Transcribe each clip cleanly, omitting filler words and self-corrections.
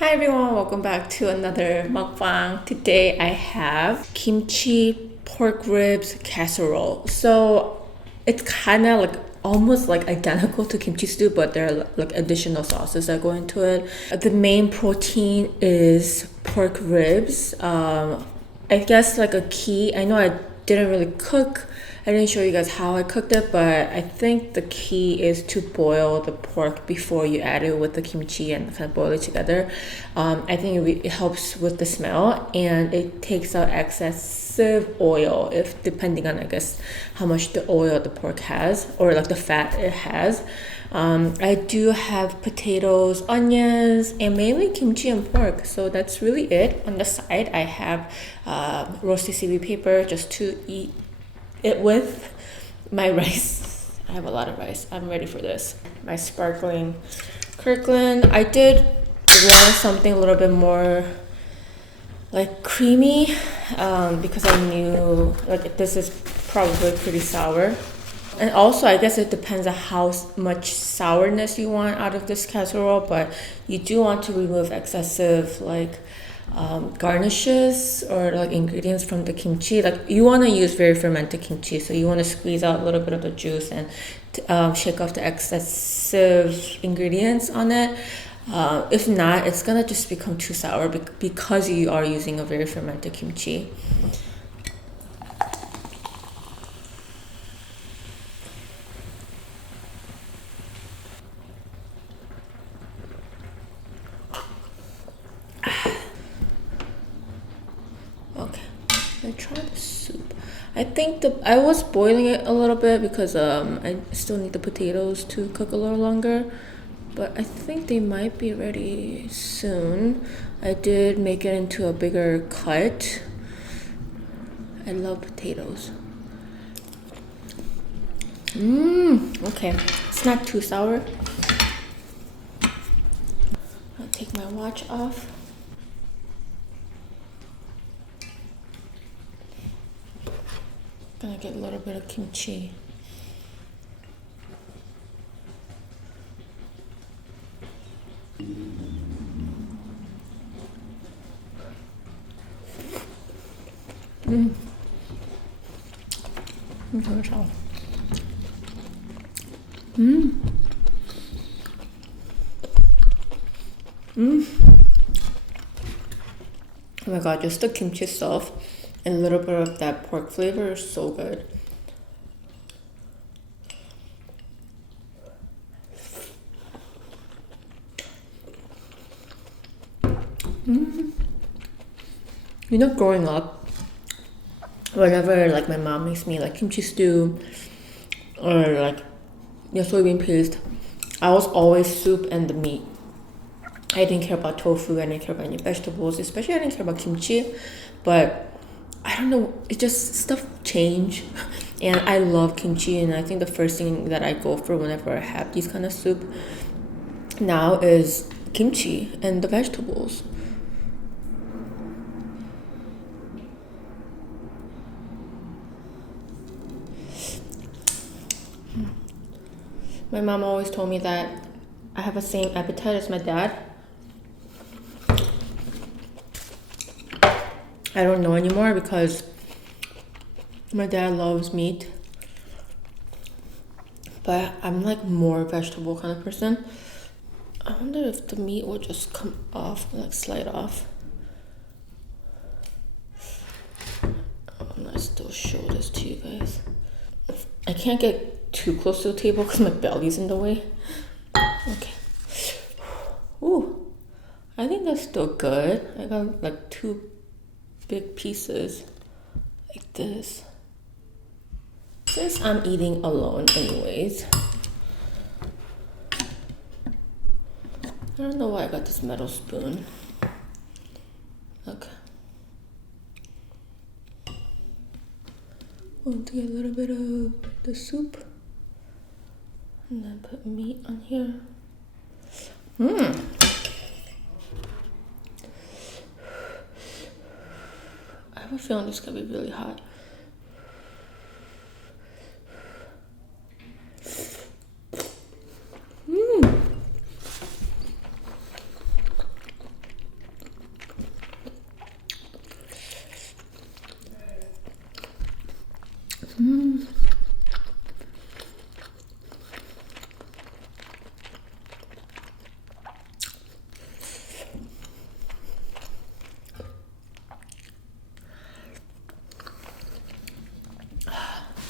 Hi everyone, welcome back to another mukbang. Today I have kimchi pork ribs casserole. So it's kind of like almost like identical to kimchi stew, but there are like additional sauces that go into it. The main protein is pork ribs. I guess like a key. I know I didn't really cook. I didn't show you guys how I cooked it, but I think the key is to boil the pork before you add it with the kimchi and kind of boil it together. I think it helps with the smell and it takes out excessive oil if depending on I guess how much the oil the pork has or like the fat it has. I do have potatoes, onions, and mainly kimchi and pork. So that's really it. On the side, I have roasted seaweed paper just to eat it with my rice. I have a lot of rice. I'm ready for this. My sparkling Kirkland. I did want something a little bit more like creamy because I knew like this is probably pretty sour. And also, I guess it depends on how much sourness you want out of this casserole, but you do want to remove excessive like garnishes or like ingredients from the kimchi. Like you want to use very fermented kimchi, so you want to squeeze out a little bit of the juice and shake off the excessive ingredients on it. If not, it's gonna just become too sour because you are using a very fermented kimchi. Okay, I try the soup. I think I was boiling it a little bit because I still need the potatoes to cook a little longer, but I think they might be ready soon. I did make it into a bigger cut. I love potatoes. Okay, it's not too sour. I'll take my watch off. Gonna get a little bit of kimchi. Oh my god, just the kimchi stuff and a little bit of that pork flavor is so good. You know, growing up, whenever like my mom makes me like kimchi stew or like soybean paste, I was always soup and the meat. I didn't care about tofu, I didn't care about any vegetables, especially I didn't care about kimchi, but I don't know, it just stuff change. And I love kimchi, and I think the first thing that I go for whenever I have these kind of soup now is kimchi and the vegetables. My mom always told me that I have the same appetite as my dad. I don't know anymore because my dad loves meat, but I'm like more vegetable kind of person. I wonder if the meat will just come off, like slide off. I'm gonna still show this to you guys. I can't get too close to the table because my belly's in the way. Okay. Ooh, I think that's still good. I got like 2 big pieces like this. Since I'm eating alone anyways. I don't know why I got this metal spoon. Okay. Want to get a little bit of the soup. And then put meat on here. I have a feeling this is gonna be really hot.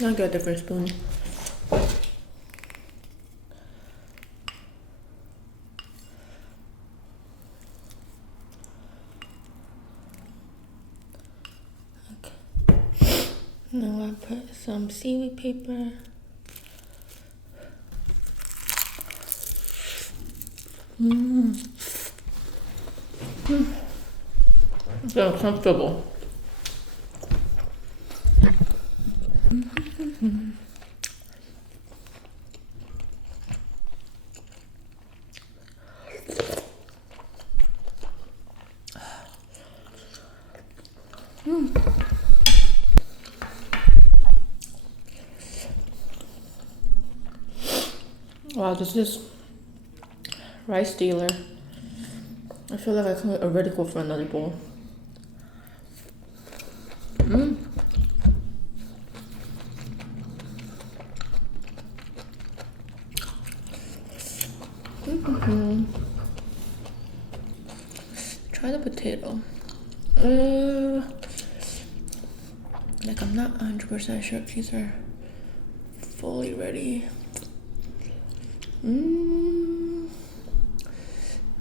I'll get a different spoon. Now I put some seaweed paper. It's uncomfortable. Wow, this is rice dealer. I feel like I could already go for another bowl. Try the potato. Like I'm not 100% sure if these are fully ready.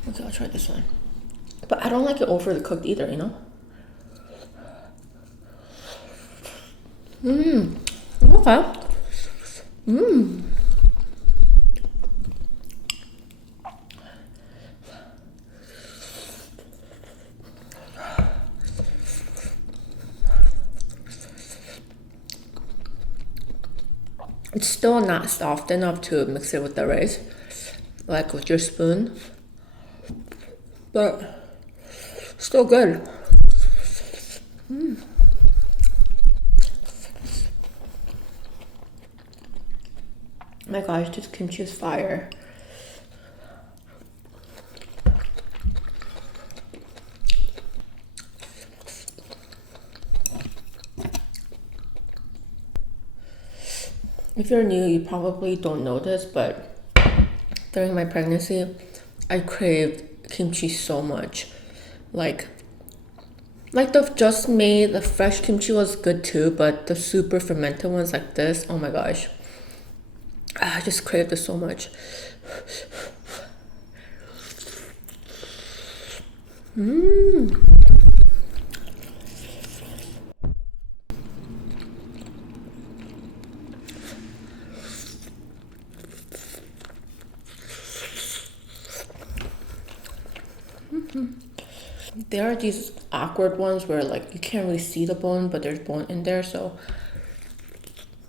Okay, I'll try this one. But I don't like it overly cooked either, you know? Okay. It's still not soft enough to mix it with the rice, like with your spoon, but still good. My gosh, this kimchi is fire. If you're new, you probably don't know this, but during my pregnancy, I craved kimchi so much. Like the just made, the fresh kimchi was good too, but the super fermented ones like this, oh my gosh. I just craved it so much. There are these awkward ones where like you can't really see the bone, but there's bone in there, so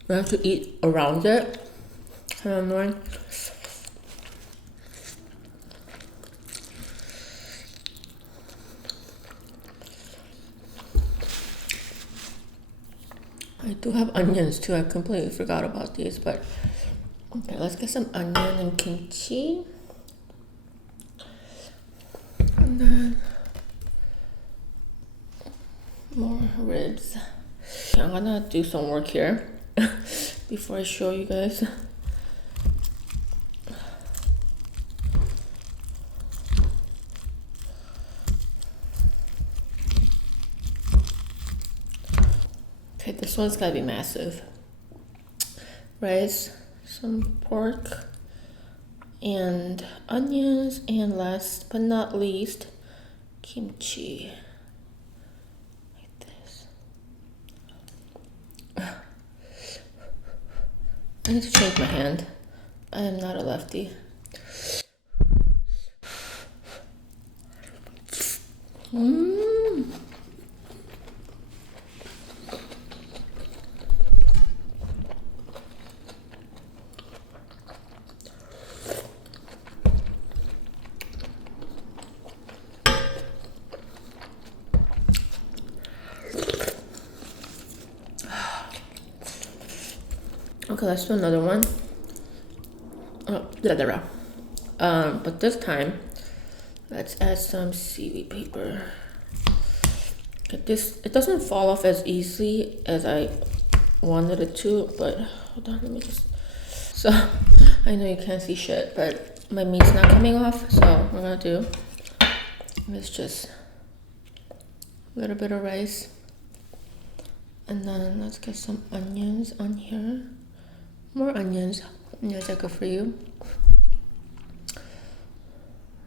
you have to eat around it. Kind of annoying. I do have onions too. I completely forgot about these, but okay, let's get some onion and kimchi. And then more ribs. Okay, I'm gonna do some work here before I show you guys. Okay, this one's gotta be massive. Rice, some pork, and onions, and last but not least, kimchi. Like this. I need to change my hand. I am not a lefty. Okay, let's do another one. But this time, let's add some seaweed paper. It doesn't fall off as easily as I wanted it to, but hold on, let me just. So, I know you can't see shit, but my meat's not coming off, so what we're gonna do is just a little bit of rice And then let's get some onions on here. More onions. Onions are good for you.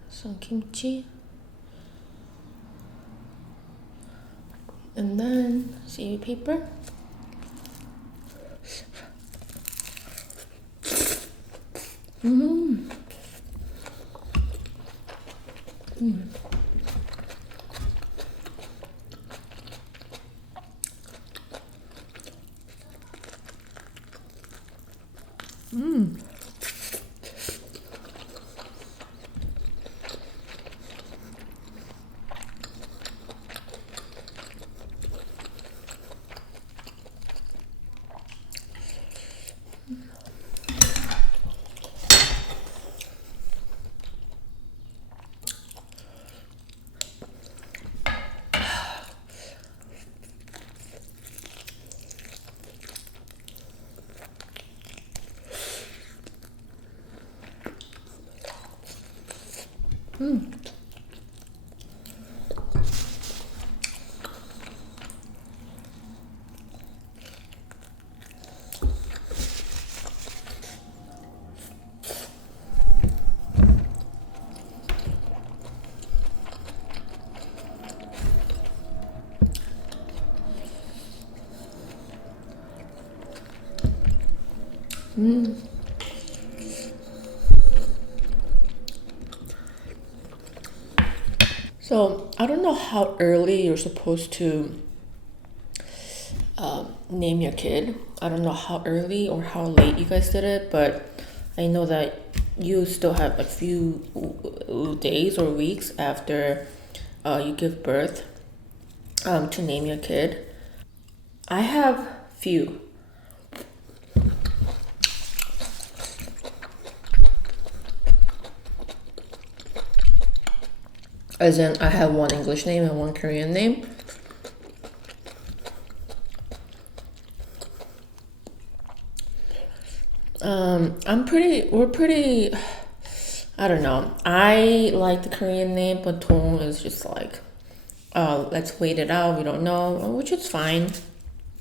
Some kimchi. And then seaweed paper. Mmm. Mm. Mm. Mm. Mm. So I don't know how early you're supposed to name your kid. I don't know how early or how late you guys did it, but I know that you still have a few days or weeks after you give birth to name your kid. I have few. As in, I have one English name and one Korean name. We're pretty, I don't know. I like the Korean name, but Tong is just like, let's wait it out. We don't know, which is fine.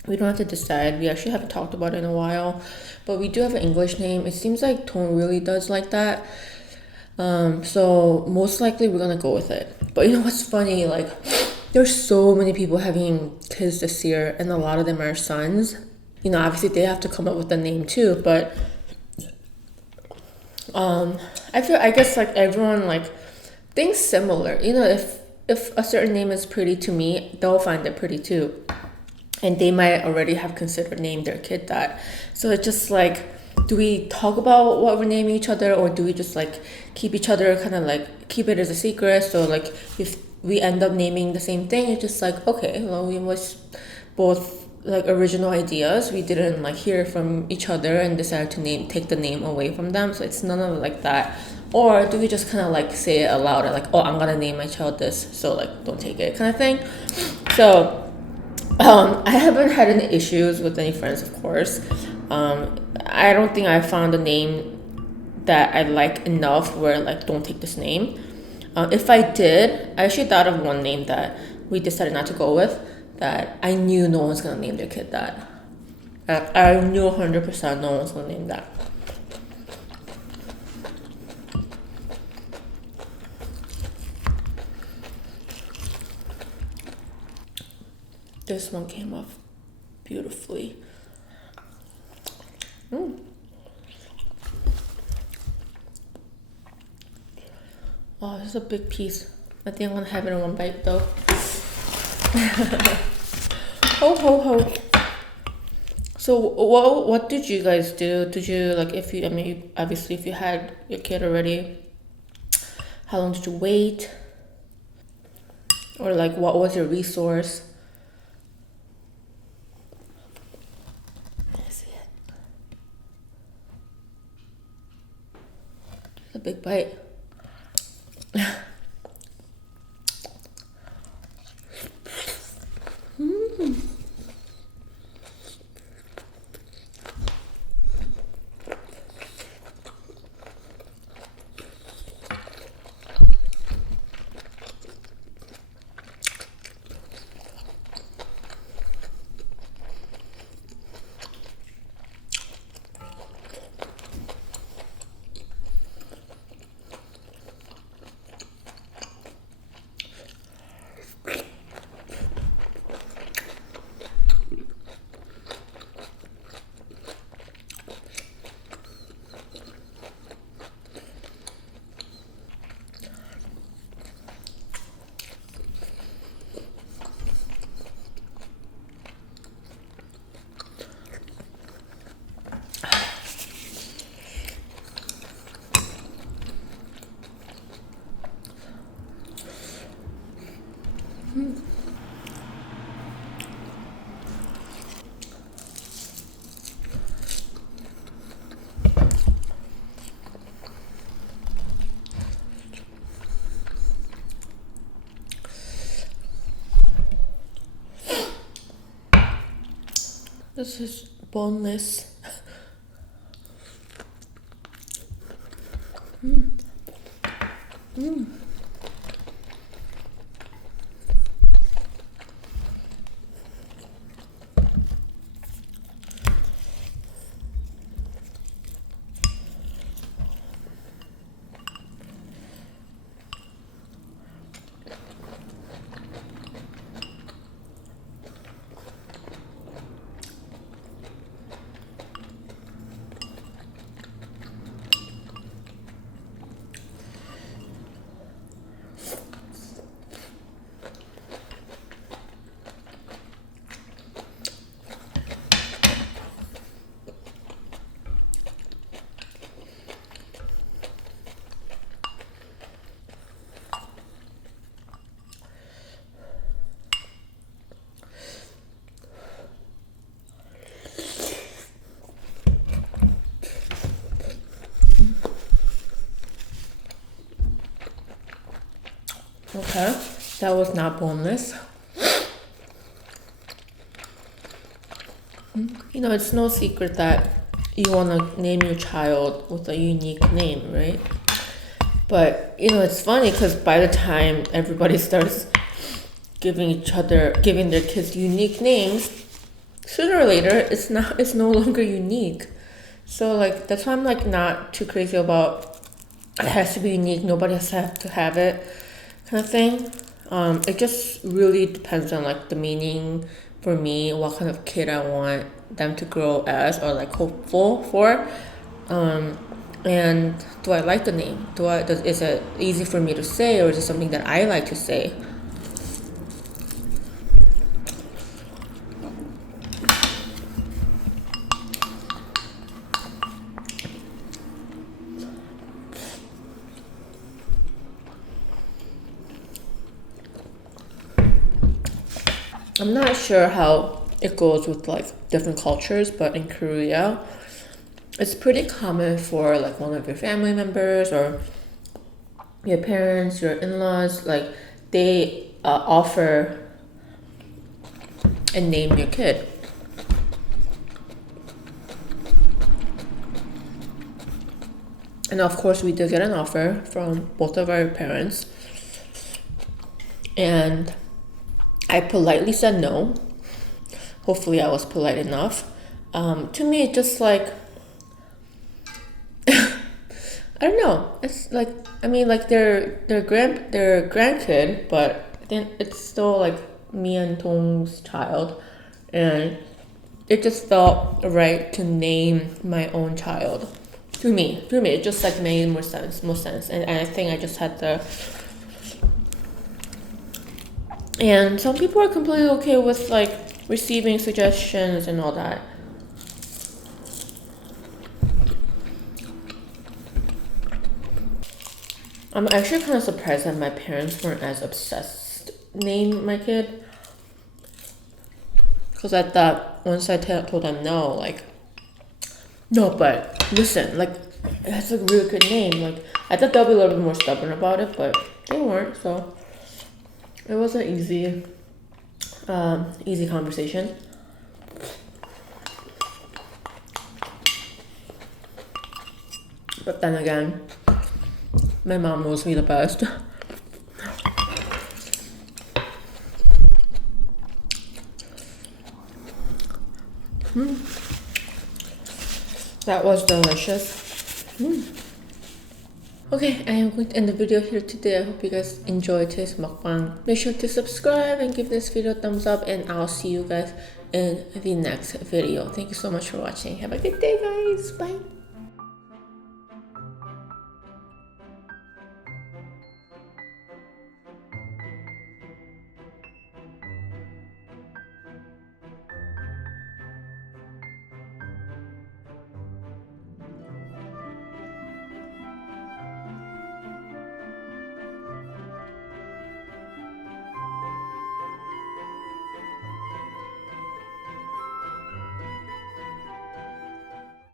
We don't have to decide. We actually haven't talked about it in a while, but we do have an English name. It seems like Tong really does like that. So most likely we're gonna go with it. But you know what's funny? Like, there's so many people having kids this year, and a lot of them are sons. You know, obviously they have to come up with the name too, but I guess like everyone like thinks similar. You know, if a certain name is pretty to me, they'll find it pretty too, and they might already have considered naming their kid that. So it's just like, do we talk about what we're naming each other, or do we just like keep each other kind of like keep it as a secret? So like if we end up naming the same thing, it's just like, okay, well, we was both like original ideas. We didn't like hear from each other and decided to take the name away from them. So it's none of like that. Or do we just kind of like say it aloud and like, oh, I'm gonna name my child this, so like don't take it kind of thing. So I haven't had any issues with any friends, of course. I don't think I found a name that I like enough where like don't take this name. If I did, I actually thought of one name that we decided not to go with, that I knew no one's gonna name their kid that. I knew 100% no one's gonna name that. This one came off beautifully. Mm. Wow, this is a big piece. I think I'm gonna have it in one bite though. Ho ho ho. So what did you guys do? Did you like, if you, I mean, obviously if you had your kid already, how long did you wait? Or like, what was your resource? Let's see it. It's a big bite. This is boneless. Okay, that was not boneless. You know, it's no secret that you want to name your child with a unique name, right? But, you know, it's funny because by the time everybody starts giving their kids unique names, sooner or later, it's no longer unique. So, like, that's why I'm, like, not too crazy about it has to be unique, nobody has to have it kind of thing. It just really depends on, like, the meaning for me, what kind of kid I want them to grow as or, like, hopeful for. And do I like the name? Is it easy for me to say, or is it something that I like to say? I'm not sure how it goes with like different cultures, but in Korea, it's pretty common for like one of your family members or your parents, your in-laws, like they offer and name your kid. And of course, we did get an offer from both of our parents, and I politely said no. Hopefully I was polite enough. To me, it's just like, I don't know. It's like, I mean, like their grandkid, but then it's still like me and Tong's child. And it just felt right to name my own child. To me, it just like made more sense. And I think I just had to. And some people are completely okay with like receiving suggestions and all that. I'm actually kind of surprised that my parents weren't as obsessed naming my kid. Because I thought once I told them no, like, no, but listen, like, that's a really good name. Like, I thought they'll be a little bit more stubborn about it, but they weren't, so. It was an easy conversation. But then again, my mom knows me the best. That was delicious. Okay, I am going to end the video here today. I hope you guys enjoyed today's mukbang. Make sure to subscribe and give this video a thumbs up, and I'll see you guys in the next video. Thank you so much for watching. Have a good day, guys. Bye.